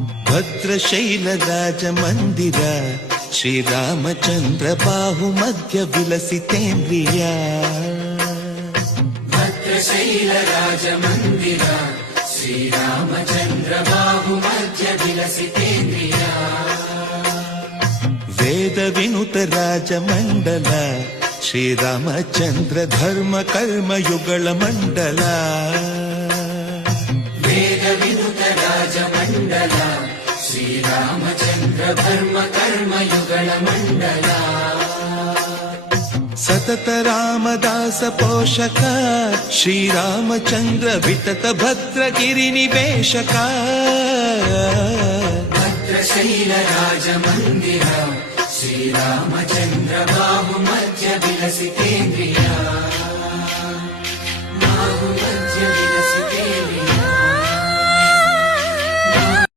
ಭದ್ರಶೈಲ ರಾಜ ಮಂದಿರ ಶ್ರೀರಾಮಚಂದ್ರ ಬಾಹು ಮಧ್ಯ ವಿಲಸಿತೇಂದ್ರಿಯ. ಭದ್ರಶೈಲ ರಾಜ ಮಂದಿರ ಶ್ರೀರಾಮಚಂದ್ರ ಬಾಹು ಮಧ್ಯ ವಿಲಸಿತೇಂದ್ರಿಯ. ವೇದ ವಿನುತ ರಾಜ ಮಂಡಲ ಶ್ರೀರಾಮಚಂದ್ರ ಧರ್ಮ ಕರ್ಮ ಯುಗಳ ಮಂಡಲ. ವೇದ ವಿನುತ ರಾಜ ಮಂಡಲ ಶ್ರೀರಾಮಚಂದ್ರ ಧರ್ಮ ಕರ್ಮ ಯುಗಳ ಮಂಡಲ. ಸತತ ರಾಮದಾಸ ಪೋಷಕ ಶ್ರೀರಾಮಚಂದ್ರ ವಿತತ ಭದ್ರಗಿರಿ ನಿವೇಶಕ. ಭದ್ರಶೈಲ ರಾಜ ಮಂದಿರ ಶ್ರೀರಾಮಚಂದ್ರ ಬಾಹು ಮಧ್ಯ ವಿಲಸಿತೇಂದ್ರಿಯ. ಬಾಹು ಮಧ್ಯ ವಿಲಸಿತೇಂದ್ರಿಯ.